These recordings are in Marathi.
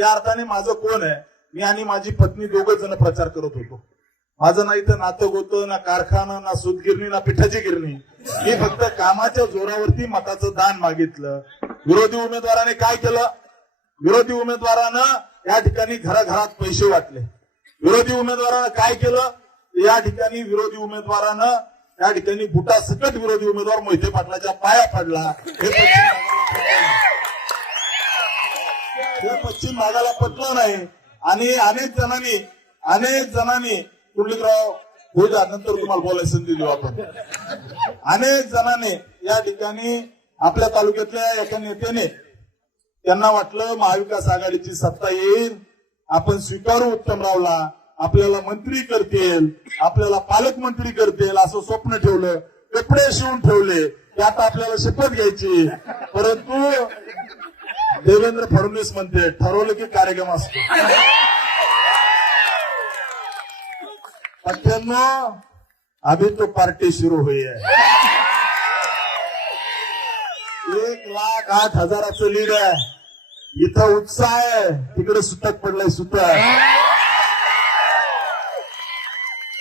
त्या अर्थाने माझं कोण आहे, मी आणि माझी पत्नी दोघं जण प्रचार करत होतो. माझं ना इथं नातं होतं, ना कारखाना, ना सूतगिरणी, ना पिठाची गिरणी. मी फक्त कामाच्या जोरावरती मताचं दान मागितलं. विरोधी उमेदवाराने काय केलं? विरोधी उमेदवारानं या ठिकाणी घराघरात पैसे वाटले. विरोधी उमेदवारानं काय केलं? या ठिकाणी विरोधी उमेदवारानं या ठिकाणी बुटासकट विरोधी उमेदवार मोहिते पाटलाच्या पाया पडला. हे पश्चिम भागाला पटलं नाही. आणि अनेक जणांनी कुंडलिकराव होता, नंतर तुम्हाला बोलायची संधी देऊ आपण. अनेक जणांनी या ठिकाणी आपल्या तालुक्यातल्या एका नेत्याने त्यांना वाटलं महाविकास आघाडीची सत्ता येईल, आपण स्वीकारू उत्तमरावला, आपल्याला मंत्री करतील, आपल्याला पालकमंत्री करतील असं स्वप्न ठेवलं, कपडे शिवून ठेवले की आता आपल्याला शपथ घ्यायची. परंतु देवेंद्र फडणवीस म्हणते ठरवलं की कार्यक्रम असतो. पट्ट्यांनो, अभी तो पार्टी शुरू हुई है. 1,08,000 लीड आहे. इथं उत्साह आहे, तिकडे सुतक पडलंय. सुतक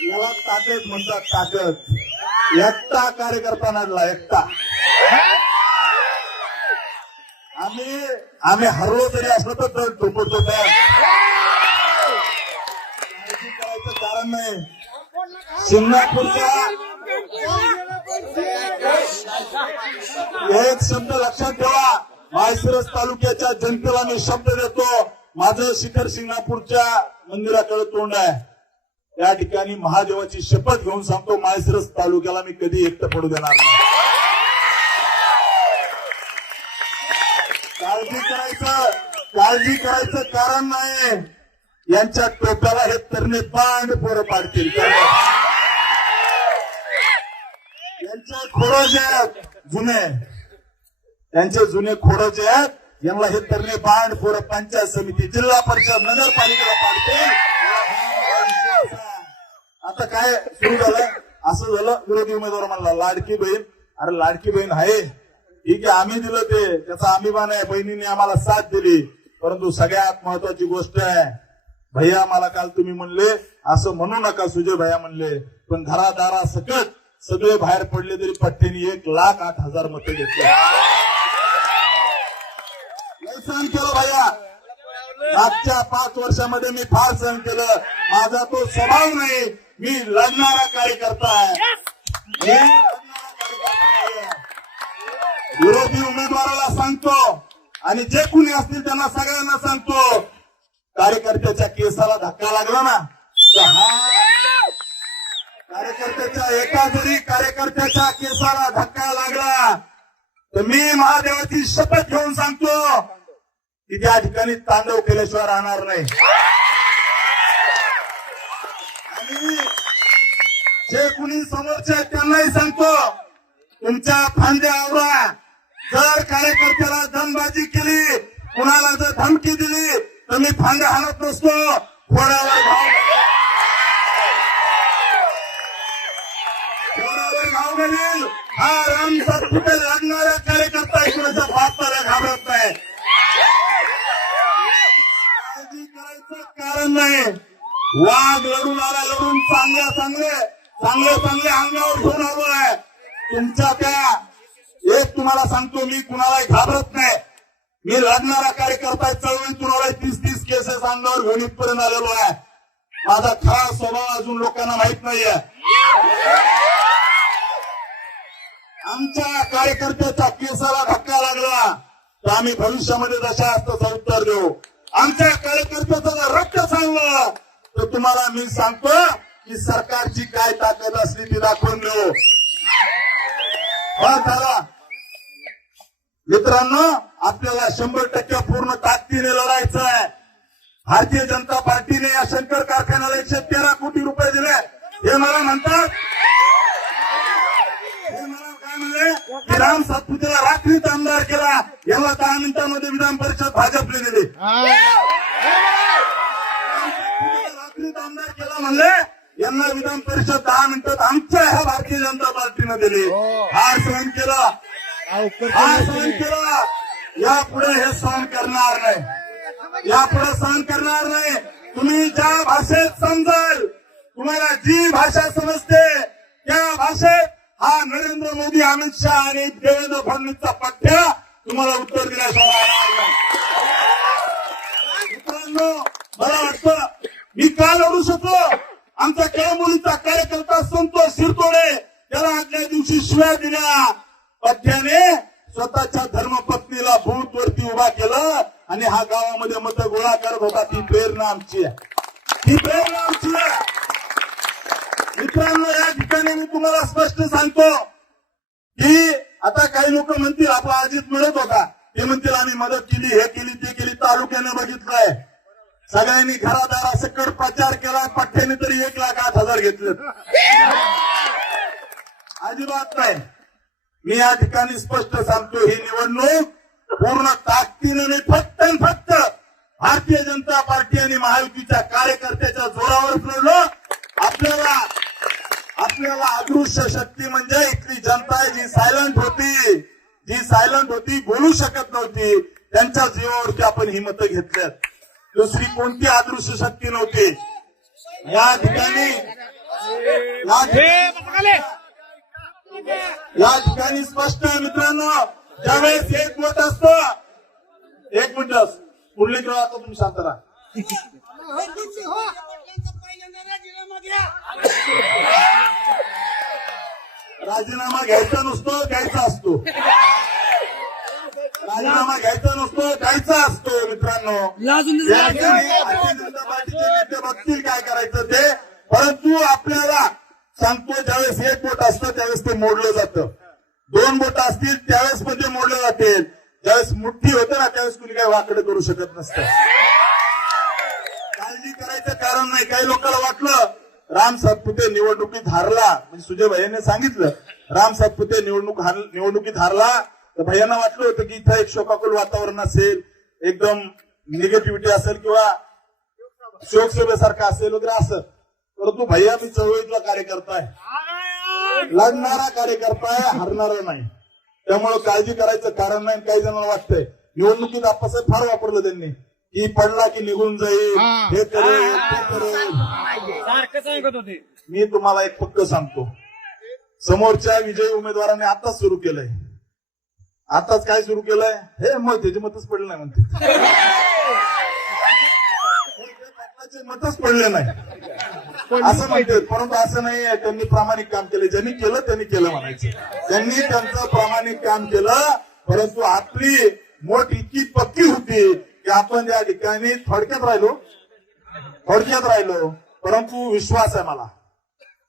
याला ताकद म्हणतात, ताकद. एकटा कार्यकर्ता नडला, एकटा. आम्ही हरलो तरी असलो तर टोपडतो. काळजी करायचं कारण नाही. शिंगणापूरच्या एक शब्द लक्षात ठेवा, माळशिरस तालुक्याच्या जनतेला मी शब्द देतो, माझं शिखर शिंगणापूरच्या मंदिराकडे तोंड आहे. या ठिकाणी महादेवाची शपथ घेऊन सांगतो, माळशिरस तालुक्याला मी कधी एकटं पडू देणार नाही. काळजी करायचं कारण नाही. यांच्या टोप्याला हे तरणे बांड पोरं पाडतील. यांचे खोडं जे आहेत जुने, त्यांचे जुने खोडं जे आहेत, यांना हे तरणे बांड पोरं पंचायत समिती, जिल्हा परिषद, नगरपालिकेला पाडतील. आता काय सुरू झालं? असं झालं, विरोधी उमेदवार म्हणला लाडकी बहीण. अरे लाडकी बहीण आहे, ठीक आहे, आम्ही दिलं ते, त्याचा अभिमान आहे, बहिणीने आम्हाला साथ दिली. परंतु सगळ्यात महत्वाची गोष्ट आहे, भैया मला काल तुम्ही म्हणले असं म्हणू नका, सुजय भैया म्हणले, पण घरादारा सकट सगळे बाहेर पडले तरी पट्ट्याने 1,08,000 मतं घेतली. सहन केलं भैया, मागच्या 5 वर्षामध्ये मी फार सहन केलं. माझा तो स्वभाव नाही, मी लढणारा कार्यकर्ता आहे. विरोधी उमेदवाराला सांगतो आणि जे कुणी असतील त्यांना सगळ्यांना सांगतो, कार्यकर्त्याच्या केसाला धक्का लागला ना तर कार्यकर्त्याच्या केसाला धक्का लागला तर मी महादेवाची शपथ घेऊन सांगतो की त्या ठिकाणी तांडव केल्याशिवाय राहणार नाही. आणि जे कुणी समोरचे आहेत त्यांनाही सांगतो, तुमच्या फांद्या आवरा. जर कार्यकर्त्याला दमबाजी केली, कुणाला जर धमकी दिली तर मी फांद्या हाणत नसतो, घोड्यावर घाव घालील. हा रामसात कुठे लढणारा कार्यकर्ता कुणाच्या बापाला घाबरत नाही. काळजी करायचं कारण नाही. वाघ लढून आला, लढून चांगले अंगावर घेऊन आलो आहे. तुमच्या त्या एक तुम्हाला सांगतो, मी कुणालाही घाबरत नाही. मी लढणारा कार्यकर्ता, चळवळीतून 30 केसेस अंगावर घेऊन इथपर्यंत आलेलो आहे. माझा खरा स्वभाव अजून लोकांना माहित नाहीये. आमच्या कार्यकर्त्याच्या केसाला धक्का लागला तर आम्ही भविष्यामध्ये जशा असतं उत्तर देऊ. आमच्या कार्यकर्त्याचं जर रक्त सांगलं तर तुम्हाला मी सांगतो की सरकारची काय ताकद असली ती दाखवून देऊ. झाला मित्रांनो, आपल्याला 100% पूर्ण ताकदीने लढायचं आहे. भारतीय जनता पार्टीने या शंकर कारखान्याला 113 कोटी रुपये दिले. हे मला म्हणतात, हे मला काय म्हणले की राम सातपुतेला रात्रीत आमदार केला, याला 10 मिनिटांमध्ये विधान परिषद भाजपने दिली. रात्रीत आमदार केला म्हणले, यांना विधान परिषद 10 मिनिटात आमच्या ह्या भारतीय जनता पार्टीनं दिली. हा सहन केला, यापुढे हे सहन करणार नाही. यापुढे सहन करणार नाही. तुम्ही ज्या भाषेत समजाल, तुम्हाला जी भाषा समजते त्या भाषेत हा नरेंद्र मोदी, अमित शहा आणि देवेंद्र फडणवीसचा पठ्या तुम्हाला उत्तर दिल्याशिवाय राहणार नाही. मित्रांनो, मला वाटतं मी का लढू शकलो. आमचा कळंबोलीचा कार्यकर्ता संतोष शिरतोडे त्याला आदल्या दिवशी शिव्या दिल्या. पठ्याने स्वतःच्या धर्मपत्नीला बूथ वरती उभा केलं आणि हा गावामध्ये मत गोळा करत होता. ती प्रेरणा आमची आहे, ही प्रेरणा आमची आहे. मित्रांनो, या ठिकाणी मी तुम्हाला स्पष्ट सांगतो की आता काही लोक म्हणतील आपला अजित मिळत होता, ते म्हणतील आम्ही मदत केली, हे केली, ते केली. तालुक्याने बघितलंय, सगळ्यांनी घरादारासकट प्रचार केला. पठ्ठ्याने तरी 1,08,000 घेतले. अजिबात नाही. मी या ठिकाणी स्पष्ट सांगतो, ही निवडणूक पूर्ण ताकदीने नाही, फक्त आणि फक्त भारतीय जनता पार्टी आणि महायुतीच्या कार्यकर्त्याच्या जोरावर लढलो. आपल्याला अदृश्य शक्ती म्हणजे इथली जनता आहे, जी सायलंट होती, बोलू शकत नव्हती, त्यांच्या जीवावरती आपण ही मतं घेतल्यात. दुसरी कोणती अदृश्य शक्ती नव्हती. या ठिकाणी स्पष्ट आहे मित्रांनो, ज्यावेळेस एक मत असतं, एक मिनिट पुढले किंवा आता तुम्ही शांत राहा. राजीनामा घ्यायचा नसतो, द्यायचा असतो. राजीनामा घ्यायचा नसतो, द्यायचा असतो. मित्रांनो, भारतीय जनता पार्टीचे नेते बघतील काय करायचं ते, परंतु आपल्याला सांगतो, ज्यावेळेस एक बोट असतं त्यावेळेस ते मोडलं जातं. 2 बोट असतील त्यावेळेस पण ते मोडलं जातील. ज्यावेळेस मुठ्ठी होते ना त्यावेळेस कुणी काही वाकडं करू शकत नसतं. काळजी करायचं कारण नाही. काही लोकांना वाटलं राम सातपुते निवडणुकीत हारला, म्हणजे सुजय भैयाने सांगितलं राम सातपुते निवडणुकीत हारला, तर भैयांना वाटलं होतं की इथं एक शोकाकुल वातावरण असेल, एकदम निगेटिव्हिटी असेल किंवा शोकसभेसारखं असेल वगैरे असं. परंतु भैया मी चळवळीतला कार्यकर्ता आहे, लढणारा कार्यकर्ता आहे, हरणारा नाही. त्यामुळे काळजी करायचं कारण नाही. काही जणांना वाटतंय निवडणुकीत आप्पासाहेब फार वापरलं त्यांनी की पडला की निघून जाईल, हे करेल ते करेल. मी तुम्हाला एक पक्क सांगतो, समोरच्या विजयी उमेदवाराने आताच सुरू केलंय. आताच काय सुरू केलंय, हे मत त्याचे मतच पडले नाही म्हणते, मतच पडले नाही असं म्हणते. परंतु असं नाही आहे, त्यांनी प्रामाणिक काम केले. ज्यांनी केलं त्यांनी केलं म्हणायचं. त्यांनी त्यांचं प्रामाणिक काम केलं, परंतु आपली मोठ इतकी पक्की होती की आपण त्या ठिकाणी थोडक्यात राहिलो. परंतु विश्वास आहे मला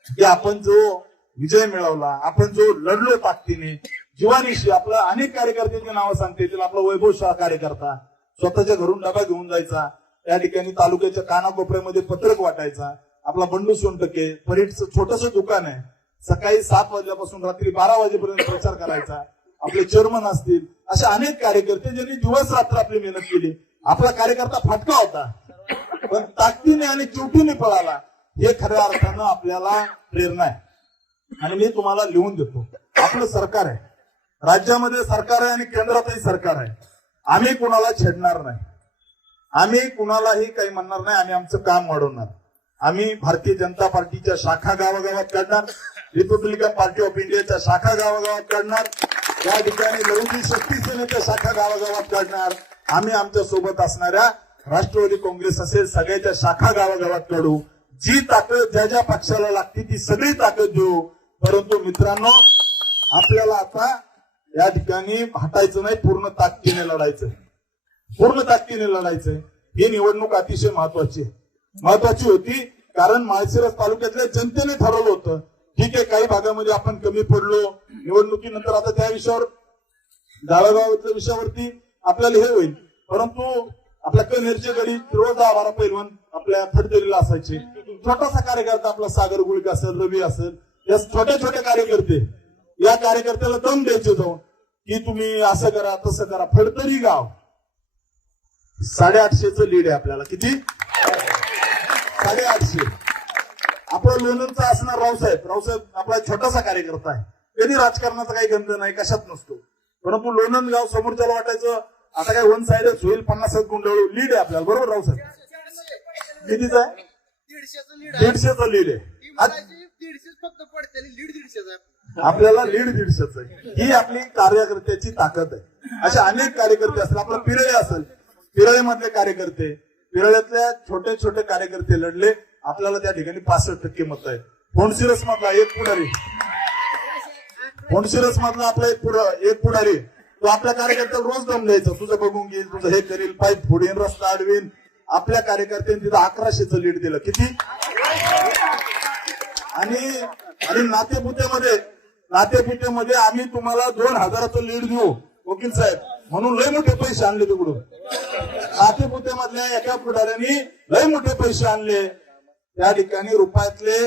की आपण जो विजय मिळवला, आपण जो लढलो ताकदीने, जीवानीशी, आपल्या अनेक कार्यकर्त्यांची नावं सांगते येतील. आपला वैभव शाह कार्यकर्ता स्वतःच्या घरून डबा घेऊन जायचा, त्या ठिकाणी तालुक्याच्या कानाकोपऱ्यामध्ये पत्रक वाटायचा. आपला बंडू सोनटके परीटचं छोटस दुकान आहे, सकाळी 7 वाजल्यापासून रात्री 12 वाजेपर्यंत प्रचार करायचा. आपले चेअरमन असतील, असे अनेक कार्यकर्ते ज्यांनी दिवस रात्र आपली मेहनत केली. आपला कार्यकर्ता फाटका होता, पण ताकदीने आणि चिवटीने पळाला. हे खऱ्या अर्थानं आपल्याला प्रेरणा आहे. आणि मी तुम्हाला लिहून देतो, आपलं सरकार आहे, राज्यामध्ये सरकार आहे आणि केंद्रातही सरकार आहे. आम्ही कुणाला छेडणार नाही, आम्ही कुणालाही काही म्हणणार नाही. आम्ही आमचं काम वाढवणार. आम्ही भारतीय जनता पार्टीच्या शाखा गावागावात काढणार, रिपब्लिकन पार्टी ऑफ इंडियाच्या शाखा गावागावात काढणार, त्या ठिकाणी लढती शक्ती सेनेच्या शाखा गावागावात काढणार. आम्ही आमच्या सोबत असणाऱ्या राष्ट्रवादी काँग्रेस असेल सगळ्याच्या शाखा गावागावात काढू. जी ताकद ज्या ज्या पक्षाला लागते ती सगळी ताकद देऊ. परंतु मित्रांनो, आपल्याला आता या ठिकाणी हटायचं नाही, पूर्ण ताकदीने लढायचं, पूर्ण ताकदीने लढायचंय. ही निवडणूक अतिशय महत्वाची होती, कारण माळशिरस तालुक्यातल्या जनतेने ठरवलं होतं. ठीक आहे, काही भागामध्ये आपण कमी पडलो निवडणुकीनंतर, आता त्या विषयावर गावागावातल्या विषयावरती आपल्याला हे होईल. परंतु आपल्या कनेरचे गडी रोज 10-12 पैलवान आपल्या फडतरीला असायचे. छोटासा कार्यकर्ता आपला सागर गुळक असेल, रवी असेल, या छोटे कार्यकर्ते, या कार्यकर्त्याला दम द्यायचे जाऊन की तुम्ही असं करा तसं करा. फडतरी गाव 850चं लीड आहे आपल्याला. किती? 850. आपलं लोणंदचा असणार रावसाहेब आपला छोटासा कार्यकर्ता आहे, कधी राजकारणाचा काही गंध नाही, कशात नसतो. परंतु लोणंद गाव समोरच्याला वाटायचं आता काय वन साइडच होईल, 50 गुंडळू लीड आहे आपल्याला, बरोबर राहू सर? कितीचा आहे? 150चा लीड आहे. 150 फक्त पडते, लीड 150 आहे. आपल्याला लीड 150 आहे. ही आपली कार्यकर्त्याची ताकद आहे. असे अनेक कार्यकर्ते असतील. आपला पिरळे असेल, पिरळेमधले कार्यकर्ते, पिरळ्यातल्या छोटे छोटे कार्यकर्ते लढले, आपल्याला त्या ठिकाणी 65% मत आहे. फोंडशिरस मधला एक पुढारी, फोंडशिरस मधला आपला एक पुढारी, तो आपल्या कार्यकर्त्याला रोज दम द्यायचा, तुझं बघून घेईल, तुझं हे करील, पाईप फोडीन, रस्ता अडवीन. आपल्या कार्यकर्त्यांनी तिथं 1100चं लीड दिलं. किती? आणि नातेपुतेमध्ये आम्ही तुम्हाला 2000चं लीड देऊ वकील साहेब म्हणून लय मोठे पैसे आणले तिकडून. नातेपुतेमधल्या एका पुढाऱ्यांनी लय मोठे पैसे आणले. त्या ठिकाणी रुपयातले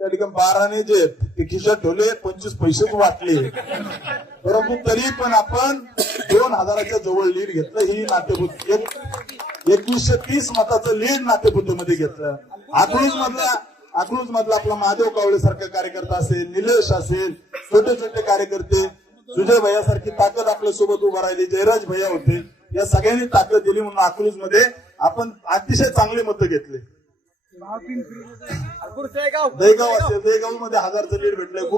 त्या ठिकाणी 12ने जे ते खिशात ठेवले, 25 पैसेच वाटले. परंतु तरी पण आपण 2000च्या जवळ लीड घेतलं. ही नातेपुते 2130 मताचं लीड नातेपुतेमध्ये घेतलं. अकलूज मधला आपला महादेव कावळे सारखा कार्यकर्ता असेल, निलेश असेल, छोटे छोटे कार्यकर्ते, सुजय भैया सारखी ताकद आपल्या सोबत उभा राहिली, जयराज भैया होते, या सगळ्यांनी ताकद दिली म्हणून अकलूज मध्ये आपण अतिशय चांगली मतं घेतले. दहीगाव असेल, दहीगाव मध्ये 1000चं लीड भेटलंय.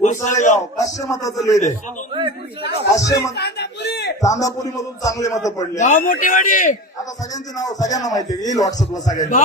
गुरसाळेगाव 500 मताचं लीड आहे. 500 मत. चांदापुरी मधून चांगले मतं पडले. आता सगळ्यांची नाव सगळ्यांना माहिती आहे, येईल व्हॉट्सअपला सगळ्यांना.